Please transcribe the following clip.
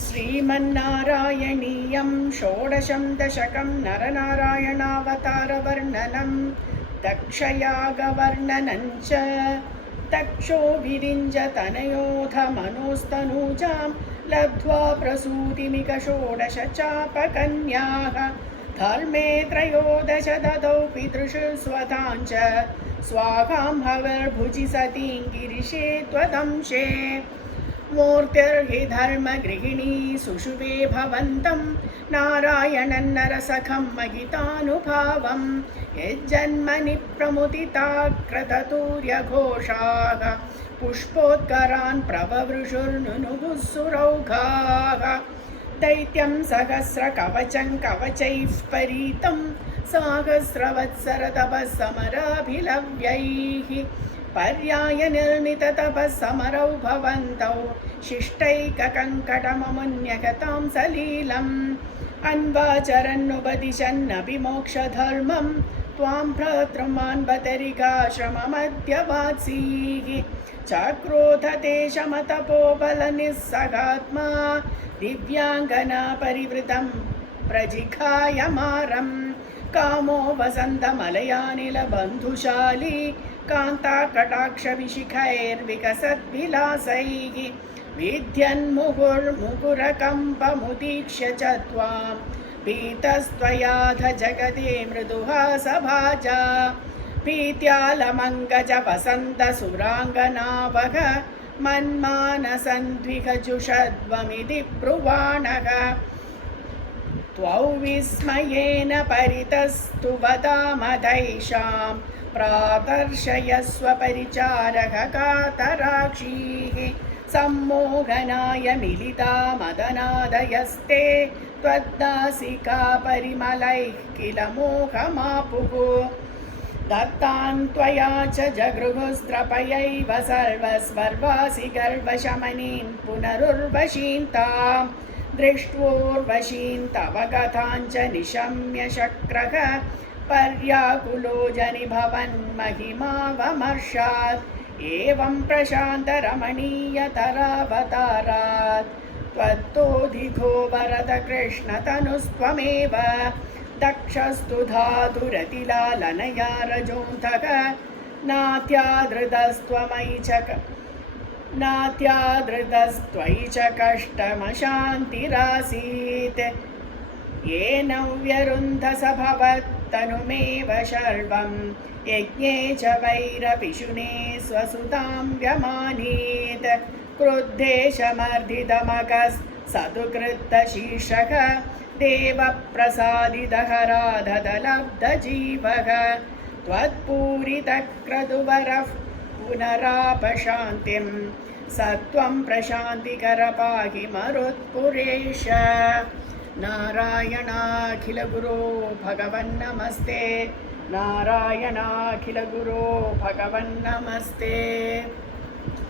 श्रीमन्नारायणीयं षोडशं दशकं नरनारायणावतारवर्णनं दक्षयागवर्णनं च दक्षो विरिञ्जतनयोऽथ मनोस्तनूजां लब्ध्वा प्रसूतिमिकषोडशचापकन्याः धर्मे त्रयोदश ददौ पितृषु स्वतां च स्वाहां हवर्भुजि सतीं गिरिशे त्वदंशे मूर्तिर्हि धर्मगृहिणी सुषुवे भवन्तं नारायणं नरसखं महितानुभावं यज्जन्मनि प्रमुदिताकृततूर्यघोषाः पुष्पोत्करान् प्रववृषुर्नुनुगुः सुरौघाः दैत्यं सहस्रकवचं कवचैः परीतं सहस्रवत्सरतपःसमराभिलव्यैः पर्यायनिर्मिततपःसमरौ भवन्तौ शिष्टैककङ्कटममुन्यगतां सलीलम् अन्वाचरन्नुपदिशन्नपि मोक्षधर्मं त्वां भ्रातृमान्वतरिकाश्रममध्यवात्सीः चक्रोध ते शमतपोबलनिस्सगात्मा दिव्याङ्गना परिवृतं प्रजिघायमारं कामो वसन्तमलयानिलबन्धुशाली कान्ताकटाक्षविशिखैर्विकसद्विलासैः विध्यन्मुहुर्मुहुरकम्पमुदीक्ष्य च त्वां पीतस्त्वयाध जगते मृदुहासभाजा भीत्यालमङ्गज वसन्तसुराङ्गनावः मन्मानसन्द्विगजुषध्वमिति ब्रुवाणः त्वौ विस्मयेन परितस्तु वदामदैषां प्रादर्शयस्व परिचारक कातराक्षीः सम्मोहनाय मिलिता मदनादयस्ते त्वद्दासिका परिमलैः किल मोहमापुः दत्तान् त्वया च जगृहुस्त्रपयैव सर्वस्वर्वासि गर्वशमनीन् पुनरुर्वशीं तां दृष्ट्वोर्वशीं तव कथाञ्च निशम्य शक्रः पर्याकुलो जनिभवन्महिमावमर्षात् एवं प्रशान्तरमणीयतरावतारात् त्वत्तोधितो वरदकृष्णतनुस्त्वमेव दक्षस्तु धातुरतिलालनया रजोऽन्तः नात्यादृतस्त्वयि च कष्टमशान्तिरासीत् येन व्यरुन्धस भवत्तनुमेव शर्वं यज्ञे च वैरपिशुने स्वसुतां व्यमानीत् क्रुद्धेशमर्दितमगः देवप्रसादितहराधदलब्धजीवः त्वत्पूरितक्रतुवरः पुनरापशान्तिं सत्वं प्रशान्तिकर पाहि मरुत्पुरेश। नारायणाखिलगुरो भगवन्नमस्ते, नारायणाखिलगुरो भगवन्नमस्ते।